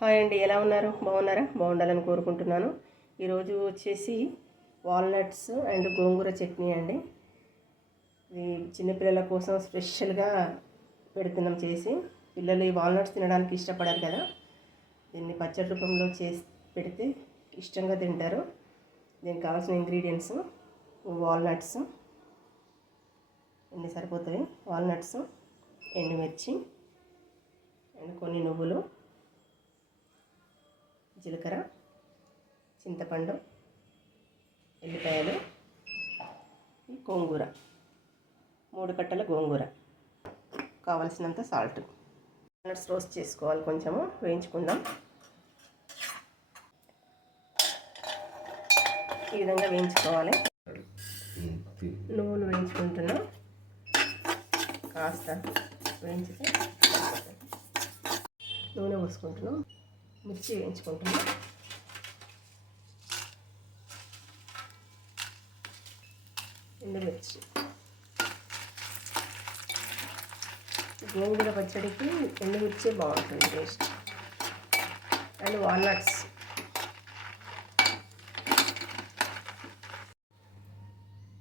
Hi అండి ఎలా ఉన్నారు? బాగున్నారా? బాగుండాలని కోరుకుంటున్నాను. ఈరోజు వచ్చేసి వాల్నట్స్ అండ్ గోంగూర చట్నీ అండి. ఇది చిన్నపిల్లల కోసం స్పెషల్గా పెడుతున్నాం చేసి. పిల్లలు ఈ వాల్నట్స్ తినడానికి ఇష్టపడారు కదా. దీన్ని పచ్చడి రూపంలో చేసి పెడితే ఇష్టంగా తింటారు. దీనికి కావాల్సిన ఇంగ్రీడియంట్స్ వాల్నట్స్ ఎన్ని సరిపోతాయి. వాల్నట్స్ ఎండుమిర్చి అండ్ కొన్ని నువ్వులు. జీలకర్ర చింతపండు ఎల్లిపాయలు గోంగూర. మూడు కట్టల గోంగూర. కావలసినంత సాల్ట్. నట్స్ రోస్ట్ చేసుకోవాలి కొంచెము. వేయించుకుందాం. ఈ విధంగా వేయించుకోవాలి. నువ్వులు వేయించుకుంటున్నాం. కాస్త వేయించుకుని నూనె పోసుకుంటున్నాం. మిర్చి వేయించుకుంటున్నాం. ఎండుమిర్చి. గోంగూర పచ్చడికి ఎండుమిర్చి బాగుంటుంది టేస్ట్. And walnuts.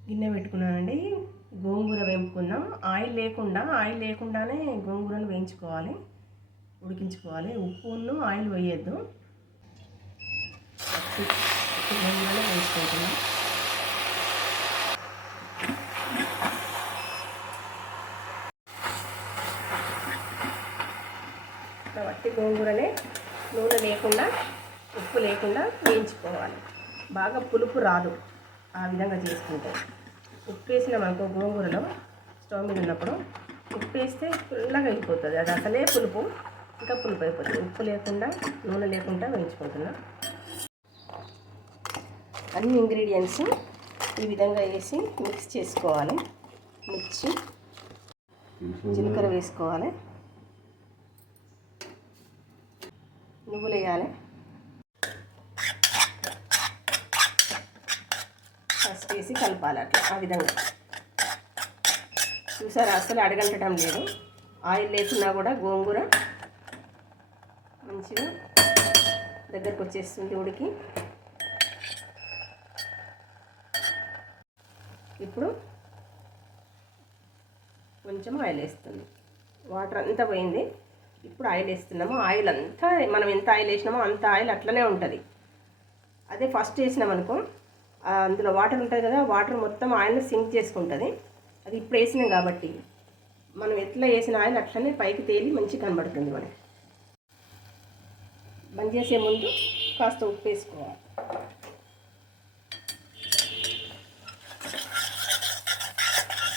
గిన్నె పెట్టుకున్నానండి. గోంగూర వేపుకుందాం ఆయిల్ లేకుండా ఆయిల్ లేకుండానే గోంగూరను వేయించుకోవాలి. ఉడికించుకోవాలి. ఉప్పును ఆయిల్ వేయద్దు. గోంగూరనే వేసుకుంటున్నాం. వట్టి గోంగూరనే నూనె లేకుండా ఉప్పు లేకుండా వేయించుకోవాలి. బాగా పులుపు రాదు ఆ విధంగా చేసుకుంటే. ఉప్పు వేసినాం అనుకో గోంగూరలో స్టవ్ మీద ఉన్నప్పుడు ఉప్పు వేస్తే పుల్లగా అయిపోతుంది. అది అసలే పులుపు. ఇంకా పులుపు అయిపోతుంది ఉప్పు లేకుండా నూనె లేకుండా వేయించుకుంటున్నా. అన్ని ఇంగ్రీడియంట్స్ ఈ విధంగా వేసి మిక్స్ చేసుకోవాలి. మిర్చి జీలకర్ర వేసుకోవాలి. నువ్వులు వేయాలి. ఫస్ట్ వేసి కలపాలి అట్లా ఆ విధంగా. చూసారా? అసలు అడగంటడం లేదు. ఆయిల్ లేకున్నా కూడా గోంగూర మంచిగా దగ్గరకు వచ్చేస్తుంది ఉడికి ఇప్పుడు కొంచెం ఆయిల్ వేస్తుంది. వాటర్ అంతా పోయింది. ఇప్పుడు ఆయిల్ వేస్తున్నాము. ఆయిల్ అంతా మనం ఎంత ఆయిల్ వేసినామో అంత ఆయిల్ అట్లనే ఉంటుంది. అదే ఫస్ట్ వేసినాం అనుకో అందులో వాటర్ ఉంటుంది కదా వాటర్ మొత్తం ఆయిల్ని సింక్ చేసుకుంటుంది. అది ఇప్పుడు వేసినాం కాబట్టి మనం ఎట్లా వేసిన ఆయిల్ అట్లనే పైకి తేలి మంచి కనబడుతుంది మనకి. బంద్ చేసే ముందు కాస్త ఉప్పు వేసుకోవాలి.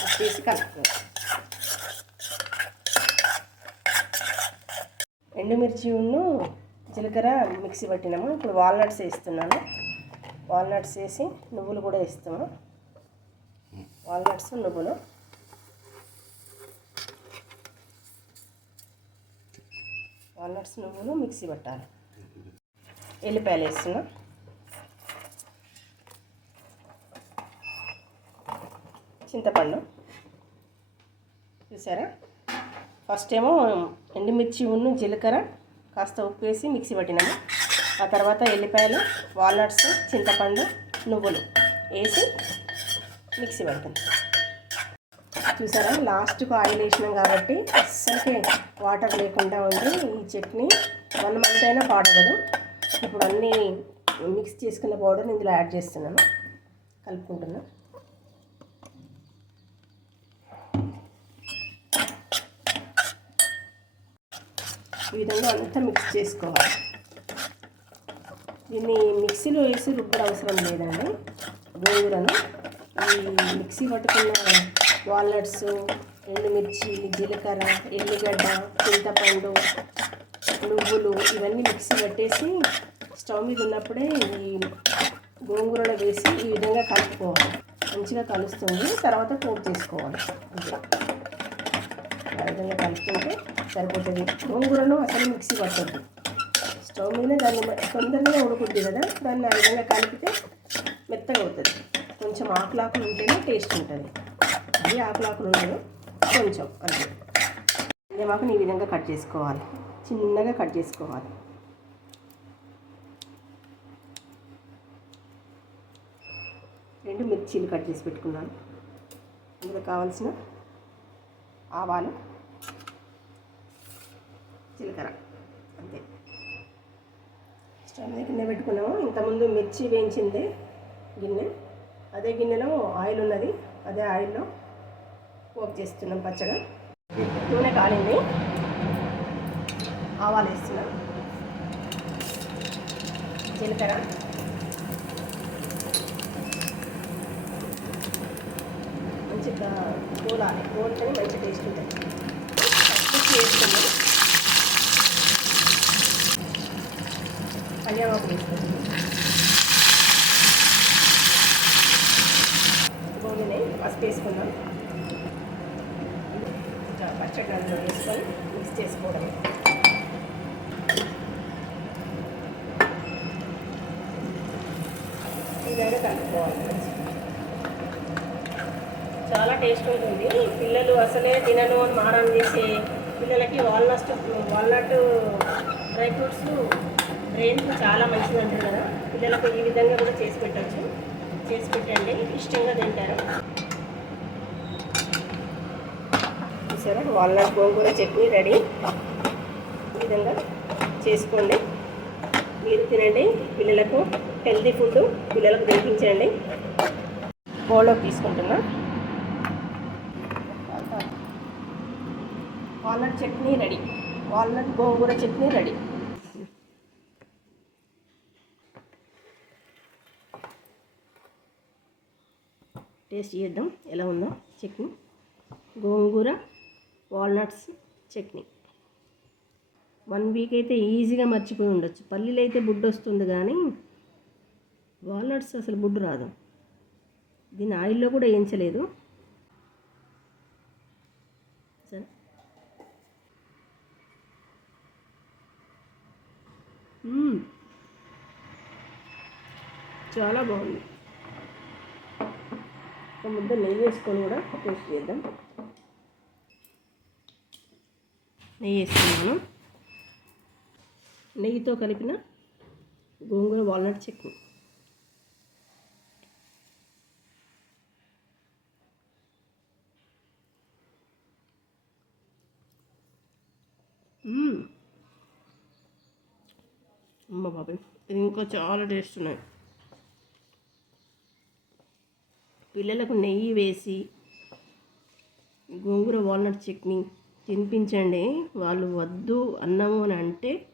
ఉప్పు వేసి కలుపుకోవాలి. ఎండుమిర్చి ఉన్ను జీలకర్ర మిక్సీ పట్టినాము. ఇప్పుడు వాల్నట్స్ వేస్తున్నాను. వాల్నట్స్ వేసి నువ్వులు కూడా వేస్తాము వాల్నట్స్ నువ్వులు. వాల్నట్స్ నువ్వులు మిక్సీ పట్టాలి. ఎల్లిపాయలు వేస్తున్నా. చింతపండు. చూసారా? ఫస్ట్ ఏమో ఎండుమిర్చి ఉన్ను జీలకర్ర కాస్త ఉప్పు వేసి మిక్సీ పట్టినాము. ఆ తర్వాత ఎల్లిపాయలు వాల్నట్స్ చింతపండు నువ్వులు వేసి మిక్సీ పడుతుంది. చూసారా? లాస్ట్కు ఆయిల్ వేసినాం కాబట్టి అస్సలకి వాటర్ లేకుండా ఉంది ఈ చట్నీ. వన్ మంత్ అయినా పాడగదు ఇప్పుడు అన్నీ మిక్స్ చేసుకున్న పౌడర్ ఇందులో యాడ్ చేస్తున్నాను. కలుపుకుంటున్నాను ఈ విధంగా అంతా మిక్స్ చేసుకోవాలి. దీన్ని మిక్సీలో వేసి రుబ్బర్ అవసరం లేదండి. గోంగూరను. ఈ మిక్సీ పట్టుకున్న వాల్నట్స్ ఎండుమిర్చి జీలకర్ర ఎల్లిగడ్డ చింతపండు నువ్వులు ఇవన్నీ మిక్సీ పట్టేసి స్టవ్ మీద ఉన్నప్పుడే ఈ గోంగూరలో వేసి ఈ విధంగా కలుపుకోవాలి. మంచిగా కలుస్తుంది. తర్వాత పోపు చేసుకోవాలి. అంతే. ఆ విధంగా కలుపుకుంటే సరిపోతుంది. గోంగూరను అసలు మిక్సీ పట్టద్దు. స్టవ్ మీద దాన్ని తొందరగా ఉడుకుద్ది కదా దాన్ని ఆ విధంగా కలిపితే మెత్తగా అవుతుంది. కొంచెం ఆకులాకులు ఉంటేనే టేస్ట్ ఉంటుంది. అది ఆకులాకులు ఉండదు కొంచెం అంతే. నిజమాకుని ఈ విధంగా కట్ చేసుకోవాలి. చిన్నగా కట్ చేసుకోవాలి. రెండు మిర్చీలు కట్ చేసి పెట్టుకున్నాను. ఇందులో కావాల్సిన ఆవాలు జీలకర్ర అంతే. స్టవ్ మీద గిన్నె పెట్టుకున్నాము. ఇంతకుముందు మిర్చి వేయించింది గిన్నె. అదే గిన్నెలో ఆయిల్ ఉన్నది. అదే ఆయిల్లో పోపు చేస్తున్నాం పచ్చడి. నూనె కాలింది. ఆవాలు వేస్తున్నాం. జీలకర్ర. మంచిగా కూలాలి కూలితేనే మంచి టేస్ట్ ఉంటుంది. ఫస్ట్ వేసుకున్నాం కళ్యామాకు వేసుకున్నాం గోధుమని పసుపు వేసుకుందాం. ఇంకా పచ్చడి వేసుకొని మిక్స్ చేసుకోవడమే. ఈ విధంగా కలుపుకోవాలి చాలా టేస్ట్ ఉంటుంది. పిల్లలు అసలే తినను అని మారం చేసే పిల్లలకి వాల్నట్ వాల్నట్ డ్రై ఫ్రూట్స్ బ్రెయిన్కి చాలా మంచిది అంటారు కదా. పిల్లలకు ఈ విధంగా కూడా చేసి పెట్టచ్చు. చేసి పెట్టండి. ఇష్టంగా తింటారు. చూసారా? Walnut gongura chutney ready. ఈ విధంగా చేసుకోండి. మీరు తినండి. పిల్లలకు హెల్తీ ఫుడ్ పిల్లలకు తినిపించండి. బౌల్లోకి తీసుకుంటున్నా. Walnut chutney ready. Walnut gongura chutney ready. Taste చేద్దాం. ఎలా ఉందో chutney. Gongura walnuts chutney. One week అయితే ఈజీగా మర్చిపోయి ఉండొచ్చు. పల్లీలు అయితే బుడ్డు వస్తుంది కానీ వాల్నట్స్ అసలు బుడ్డు రాదు. దీన్ని ఆయిల్లో కూడా వేయించలేదు. చాలా బాగుంది. ఒక ముద్ద నెయ్యి వేసుకొని కూడా టేస్ట్ చేద్దాం. నెయ్యి వేసుకున్నాను. నెయ్యితో కలిపిన గోంగూర వాల్నట్ చట్నీ. Mmm. అమ్మ బాబాయ్. ఇది ఇంకా చాలా టేస్ట్ ఉన్నాయి. పిల్లలకు నెయ్యి వేసి గోంగూర వాల్నట్ చట్నీ తినిపించండి. వాళ్ళు వద్దు అన్నము అని అంటే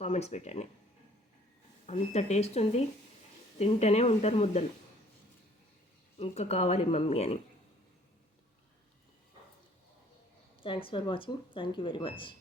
కామెంట్స్ పెట్టండి. అంత టేస్ట్ ఉంది. తింటూనే ఉంటారు ముద్దలు. ఇంకా కావాలి మమ్మీ అని. Thanks for watching thank you very much